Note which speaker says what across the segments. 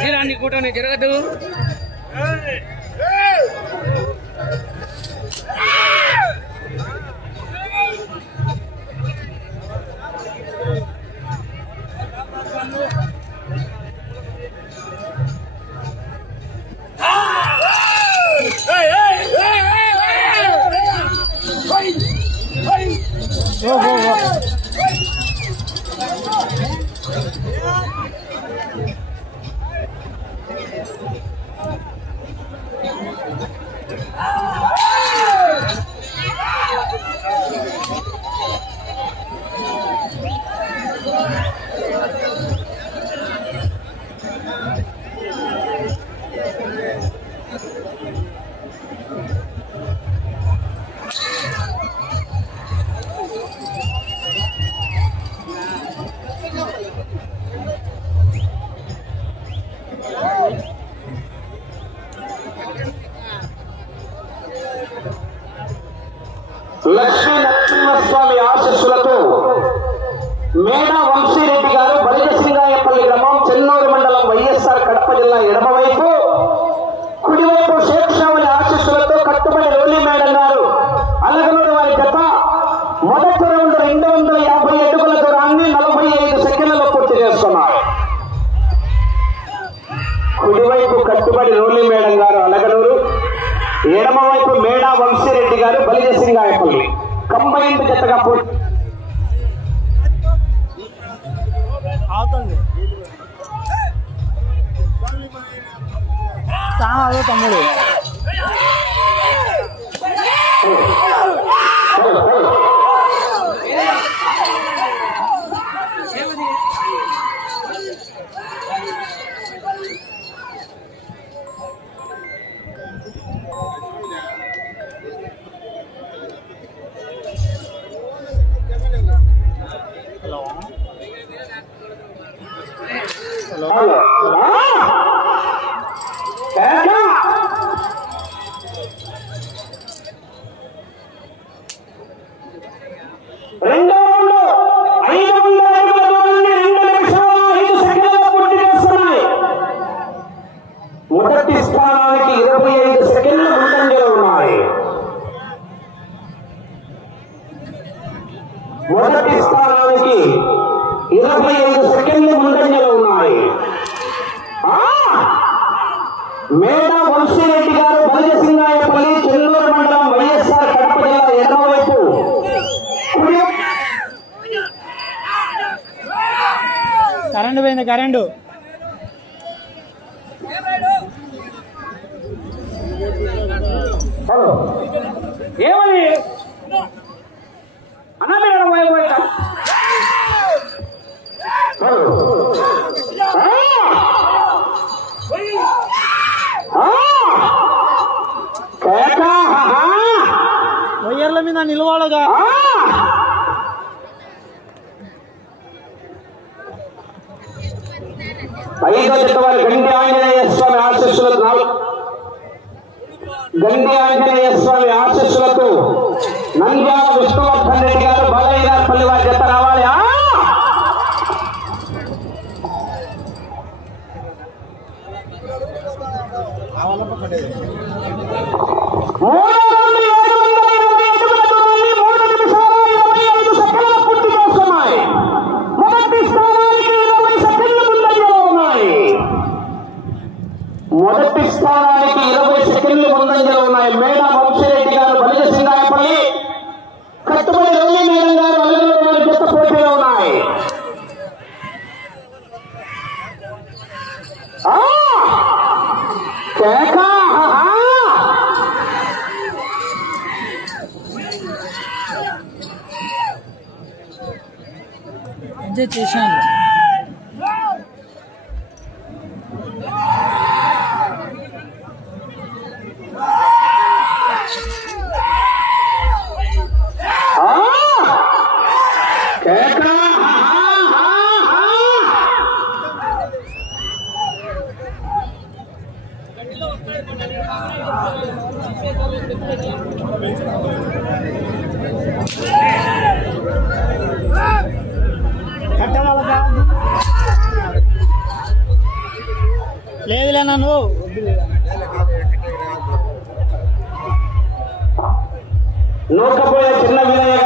Speaker 1: తీరాన్ని కూటమి జరగదు.
Speaker 2: నలభై ఐదు సెకండ్లు ముందంజలో ఉన్నాయి. మేడా వంశీరెడ్డి గారు బలిసింగాయపల్లి చెల్లూరు మండలం వైఎస్ఆర్ కడప జిల్లా ఎన్నో వైపు.
Speaker 3: కరెంటు పోయింది కరెంటు.
Speaker 2: ఏమని అన్న
Speaker 3: మీరు పక్కన నిలవాడగా?
Speaker 2: ఐదో చెట్టవారి గండి ఆంజనేయ స్వామి ఆశీస్సులతో గండి ఆంజనేయ స్వామి ఆశీస్సులతో నంద్యాల విష్ణువర్ధన్ రెడ్డి గారు బాలయ్య గారు పల్లి వారి జత రావాలి. 多朋友。啊，
Speaker 3: 这个
Speaker 2: 啊，你这几
Speaker 3: 岁？లేదులే నన్ను.
Speaker 2: నూకపోయే చిన్న వినయ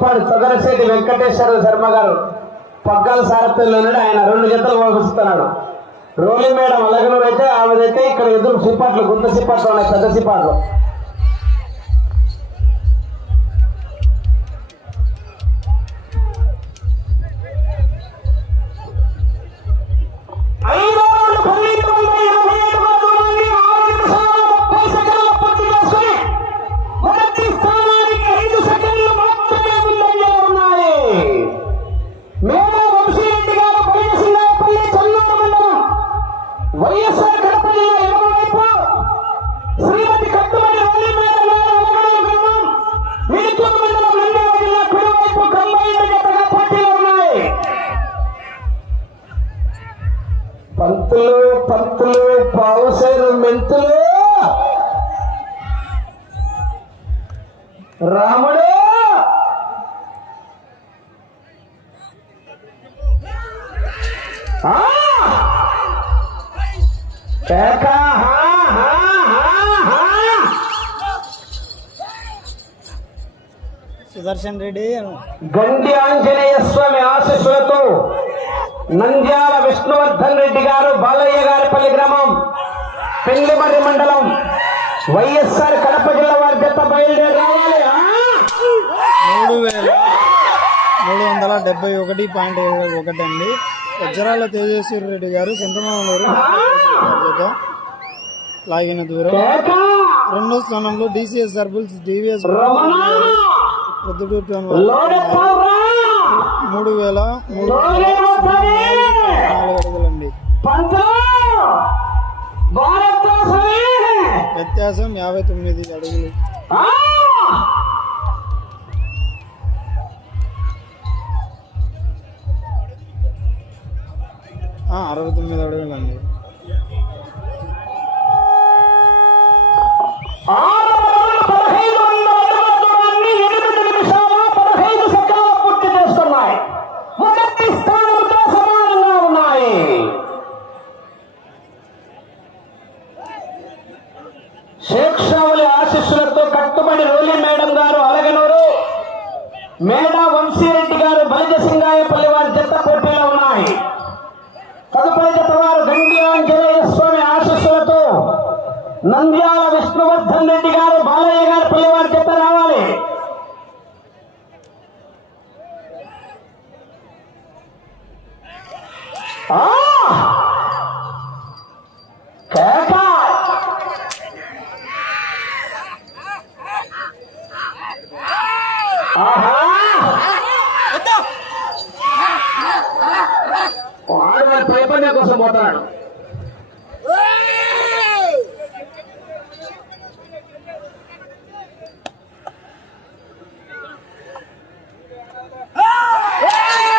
Speaker 2: బాపనయ్య సిప్పాడు వెంకటేశ్వర శర్మ గారు. పగ్గాల సారథ్యంలో నుండి ఆయన రెండు జతలు పంపిస్తున్నాడు రోలి మేడం అలగనూరు అయితే ఆమెదైతే ఇక్కడ ఎదురు సిప్పాట్లు గుంత సిప్పాట్లు ఉన్నాయి పెద్ద సిపాట్లు.
Speaker 3: సుదర్శన్ రెడ్డి
Speaker 2: గండి ఆంజనేయ స్వామి ఆశీస్సులతో నంద్యాల విష్ణువర్ధన్ రెడ్డి గారు బాలయ్య గారిపల్లి గ్రామం పెళ్ళిమర్రి మండలం వైఎస్ఆర్ కడప జిల్లా వారి జత బయలుదేరి రావాలి!
Speaker 3: మూడు వేల మూడు వందల డెబ్బై ఒకటి పాయింట్ ఒకటి అండి. వజ్రాల తేజస్వరి రెడ్డి గారు సొంతమామలూరు చేత లాగిన దూరం! రెండో స్థానంలో డిసిఎస్ సర్బుల్స్ డివిఎస్! మూడు వేల మూడు! నాలుగు అడుగులండి! వ్యత్యాసం యాభై తొమ్మిది అడుగులు
Speaker 2: స్థానంతో సమానంగా ఉన్నాయి శేక్షావళి ఆశీస్సులతో కట్టుబడి రోలి మేడం గారు అలగనూరు. మేడా వంశీరెడ్డి గారు బలిజ సింగాయపల్లి వారి జత పోటీలో ఉన్నాయి తదుపరి జత వారు ఆంజనేయ స్వామి ఆశీస్సులతో నంద్యాల విష్ణువర్ధన్ రెడ్డి గారు బాలయ్య గారు పిల్లవారి చేత రావాలి ఆ! కేక! ఆహా! వాడు వాడి పైపండే కోసం పోతున్నాడు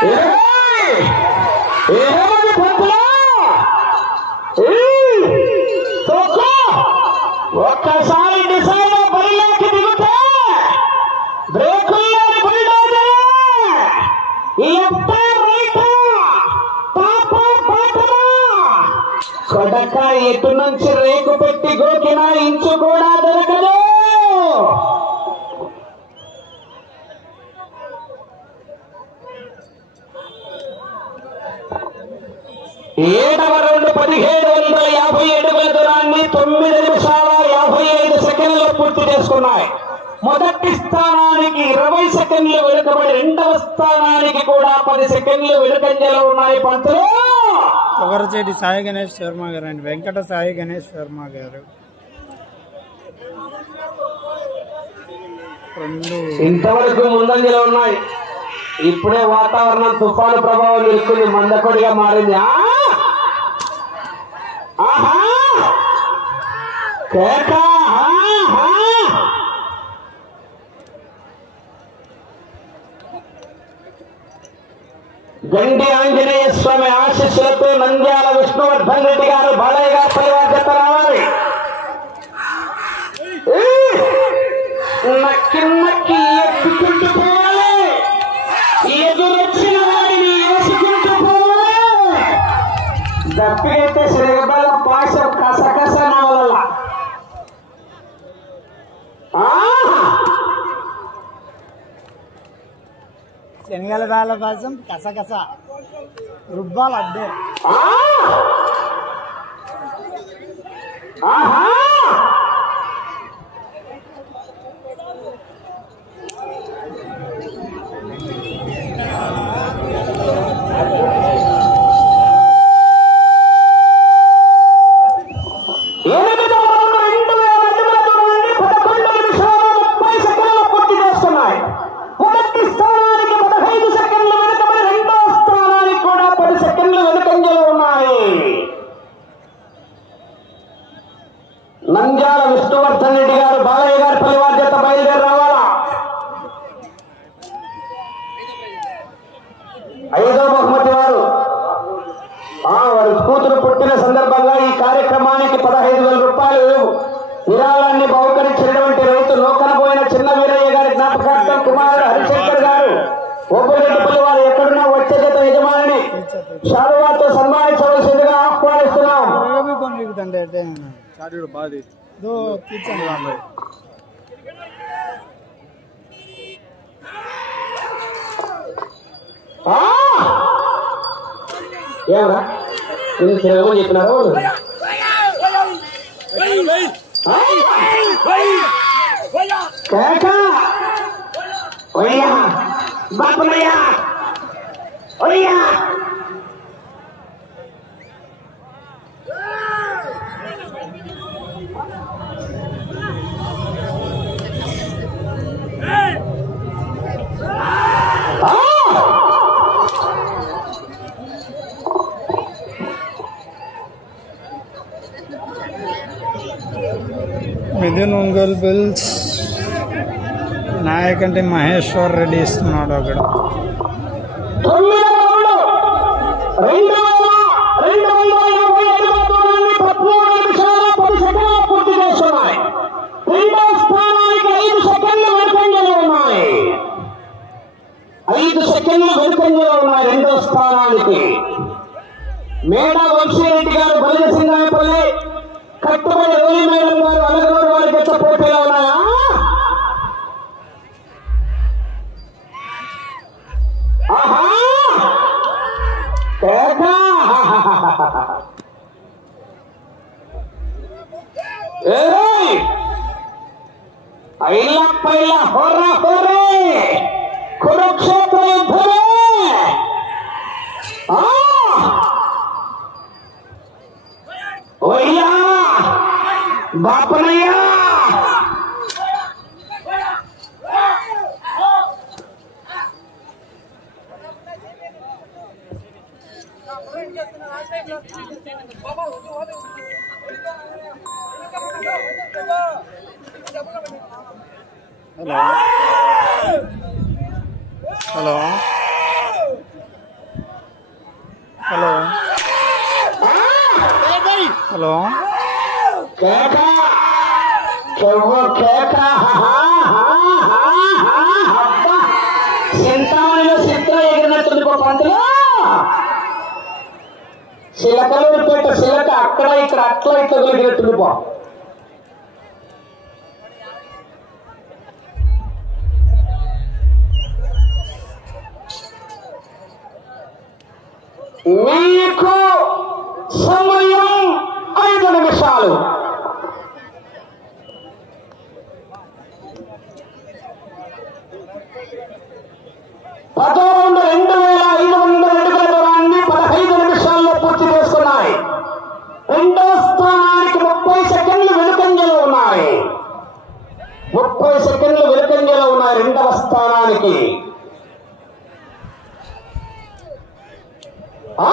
Speaker 2: ఏయ్! ఏమది పంతులా? ఏయ్! తోకో! ఒక్కసారి డిసైడ్ బరిలోకి దిగుతే బ్రేకుల్లోని బుల్డోజర్ లెఫ్ట్ రైట్ ఎటు నుంచి రేకు పెట్టి గోకినా ఇంచు కూడా దొరకదు ఏడవ రౌండ్ పదిహేడు వందల యాభై అడుగుల దూరాన్ని తొమ్మిది నిమిషాల యాభై ఐదు సెకండ్లు పూర్తి చేసుకున్నాయి మొదటి స్థానానికి ఇరవై సెకండ్లు వెనుకబడి రెండవ స్థానానికి కూడా పది సెకండ్లు వెనుకంజలో ఉన్నాయి పంతులు
Speaker 3: ఒకరిచేటి సాయి గణేష్ శర్మ గారు అండి వెంకట సాయి గణేష్ శర్మ గారు
Speaker 2: ఇంతవరకు ముందంజలో ఉన్నాయి ఇప్పుడే వాతావరణం తుఫాను ప్రభావం నిలుచుకుని మందకొడిగా మారింది! ఆహా! కేక! ఆహా! గండి ఆంజనేయ స్వామి ఆశీస్సులతో నంద్యాల విష్ణువర్ధన్ రెడ్డి గారు బాలయ్య గారు పరివార రావాలి. నక్కి నక్కి ఎక్కుకుంటూ పోవాలి. ఎదురొచ్చిన వారిని వేసుకుంటూ పోవాలి. దప్పికైతే శ్రీగబాల
Speaker 3: శనగల వేల కోసం కసకస. రుబ్బాలు అడ్డే.
Speaker 2: ఆహా ఎనిమిదవ రౌండ్ రెండు వేల అడుగుల దూరాన్ని పదకొండు నిమిషాల ముప్పై సెకండ్లు పూర్తి చేస్తున్నాయి మొదటి స్థానానికి పదహైదు సెకండ్లు వెనుకబడి రెండో స్థానానికి కూడా పది సెకండ్లు వెనుకంజలో ఉన్నాయి నంద్యాల విష్ణువర్ధన్ రెడ్డి గారు బాలయ్య గారి పరివార చేత బయలుదేరి రావాలా ఐదో బహుమతి వారు ఆ వారి కూతురు పుట్టిన సందర్భంగా ఈ కార్యక్రమానికి పదహైదు వేల రూపాయలు విరాళాన్ని బహుకరించినటువంటి రైతు లోకనపోయిన చిన్న వీరయ్య గారి జ్ఞాపకార్థం కుమారుడు హరిశంకర్ గారు ఓపెరెడ్డిపల్లి వారు ఎక్కడున్నా వచ్చే జత యజమానిని షారువాతో సన్మానించవలసిందిగా ఆహ్వానిస్తున్నాం. ఏమరా? నేను తెలుగు చెప్పినారు? కేక! ఒయ్యా! బాపనయ్యా ఒయ్యా ఆ!
Speaker 3: మిథున్ బిల్స్ నాయక్ అంటే మహేశ్వర్ రెడ్డి ఇస్తున్నాడు అక్కడ.
Speaker 2: తొమ్మిదవ రెండు సెకండ్లు స్థానానికి ఐదు సెకండ్లు వెనుకంజలో ఉన్నాయి ఐదు సెకండ్లు ఉన్నాయి రెండో స్థానానికి. మేడా వంశీరెడ్డి గారు బలిసిందాపల్లి సింగాపల్లి కట్టుబడి రోలి మేడం గారు అలగనూరు వారి గత పోటీలో ఉన్నాయా ఆహా కేక ఏయ్ ఐల పైల హోర హోరే కురుక్షేత్ర యుద్ధమే బాపనయ్యా
Speaker 3: హలో హలో హలో హలో
Speaker 2: కేక. చెవ్వు కేక చింతామణిలో చిత్రం ఎగిరినట్టుంది గో పంతులు చిలకలూరుపేట చిలక అక్కడ ఇక్కడ అట్లా ఇట్లా దొరికినట్టుంది పో మీకు సమయం ఐదు నిమిషాలు పదో రెండు రెండు వేల ఐదు వందల అడుగుల దూరాన్ని పదహైదు నిమిషాల్లో పూర్తి చేస్తున్నాయి రెండో స్థానానికి ముప్పై సెకండ్లు వెనుకంజలో ఉన్నాయి ముప్పై సెకండ్లు వెనుకంజలో ఉన్నాయి రెండవ స్థానానికి ఆ!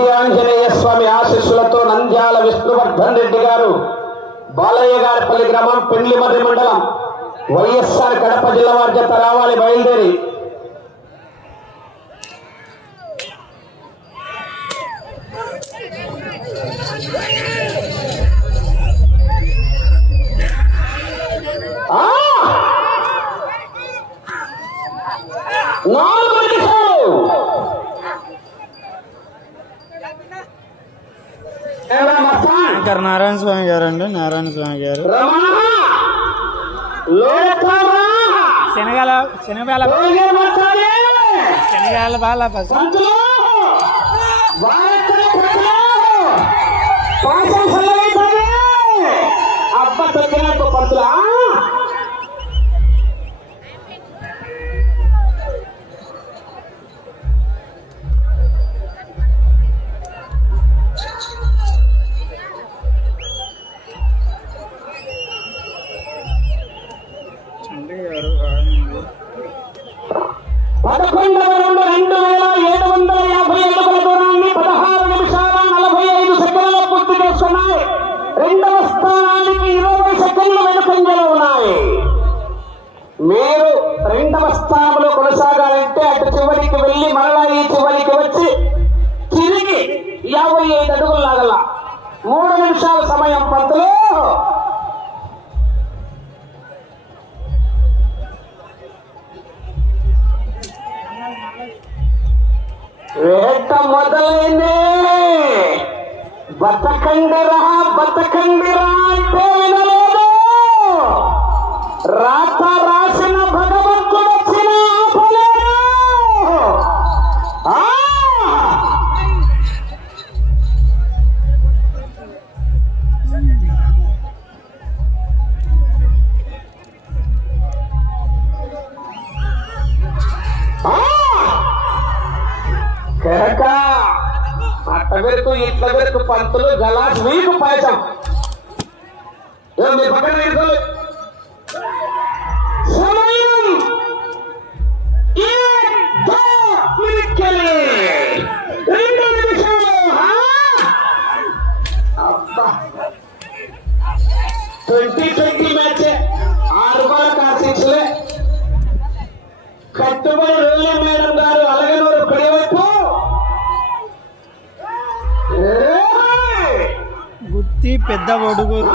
Speaker 2: గండి ఆంజనేయ స్వామి ఆశీస్సులతో నంద్యాల విష్ణువర్ధన్ రెడ్డి గారు బాలయ్య గారిపల్లి గ్రామం పెండ్లిమర్రి మండలం వైఎస్ఆర్ కడప జిల్లా వారి జత రావాలి బయలుదేరి ఆ! నాలుగు నిమిషాలు ఏరా శంకర్
Speaker 3: ఇక్కడ నారాయణ స్వామి గారు అండి నారాయణ స్వామి గారు. శనగాల శనగాల శనగాల బాల
Speaker 2: పంతులు. పంతులా మీరు రెండవ స్థానంలో కొనసాగాలంటే అటు చివరికి వెళ్ళి మరలా ఈ చివరికి వచ్చి తిరిగి యాభై ఐదు అడుగులు లాగల. మూడు నిమిషాల సమయం పంతులు. వేట మొదలైంది. బతకండిరా బతకండిరా అంటే వినలేదు. రాత రాసిన భగవంతుడు వచ్చిన ఆపలేడు ఆ! ఆ! కనుక అట్ట వరకు ఇట్ల వరకు పంతులు గలాస్ మీకు పాయసం
Speaker 3: గుత్తి పెద్ద ఒడుగురు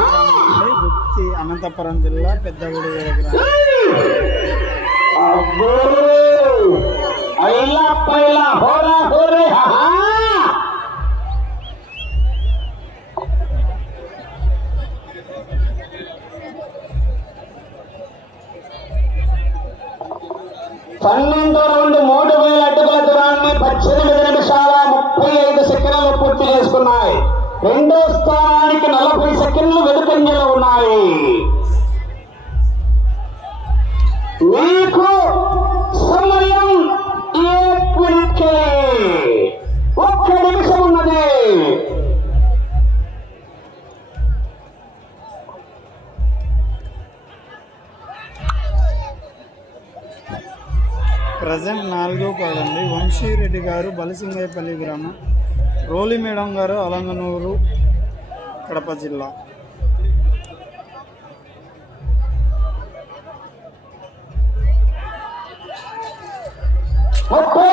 Speaker 3: గుత్తి అనంతపురం జిల్లా పెద్ద ఒడుగూరు
Speaker 2: పన్నెండు రెండు మూడు వేల అడుగుల దూరాన్ని పద్దెనిమిది నిమిషాల ముప్పై ఐదు సెకండ్లు పూర్తి చేసుకున్నాయి. రెండో స్థానానికి నలభై సెకండ్లు వెనుకంజలో ఉన్నాయి. మీకు సమయం ఏప్రిల్కే. ఒక్క నిమిషం ఉన్నది.
Speaker 3: ప్రజెంట్ నాలుగో కాదండి వంశీరెడ్డి గారు బలసింగయ్యపల్లి గ్రామం. రోలి మేడం గారు అలంగనూరు కడప జిల్లా.
Speaker 2: ముప్పై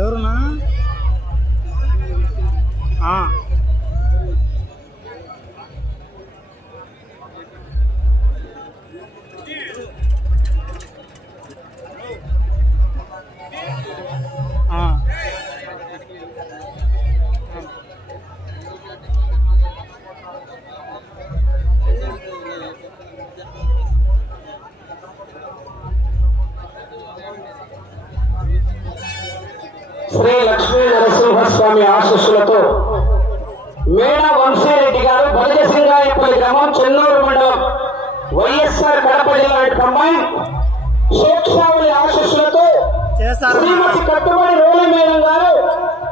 Speaker 2: ఎవరున్నా? వైఎస్ఆర్ కడప జిల్లా కంబైన్ శేక్షావళి ఆశస్సులతో శ్రీమతి కట్టుబడి రోలి మేడం గారు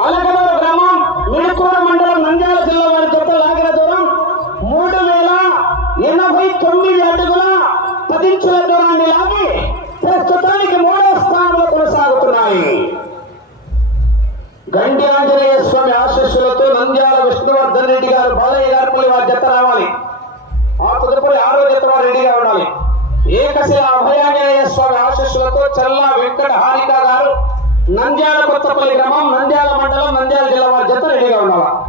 Speaker 2: అలగనూరు గ్రామం మిడుకూరు మండలం నంద్యాల జిల్లా వారి జత లాగిన దూరం మూడు వేల ఎనభై తొమ్మిది అడుగుల పదించుల దూరాన్ని లాగి ప్రస్తుతానికి మూడవ స్థానంలో కొనసాగుతున్నాయి. గండి ఆంజనేయ స్వామి ఆశీస్సులతో నంద్యాల విష్ణువర్ధన్ రెడ్డి గారు బాలయ్య గారి వారి జత రావాలి. ఆ తదుపరి ఆరోగ్యతలో రెడీగా ఉండాలి. ఏకశిల అభయాంజనేయ స్వామి ఆశీస్సులతో చల్లా వెంకట హారిక గారు నంద్యాల కొత్తపల్లి గ్రామం నంద్యాల మండలం నంద్యాల జిల్లా వారి జత రెడీగా ఉండాలి?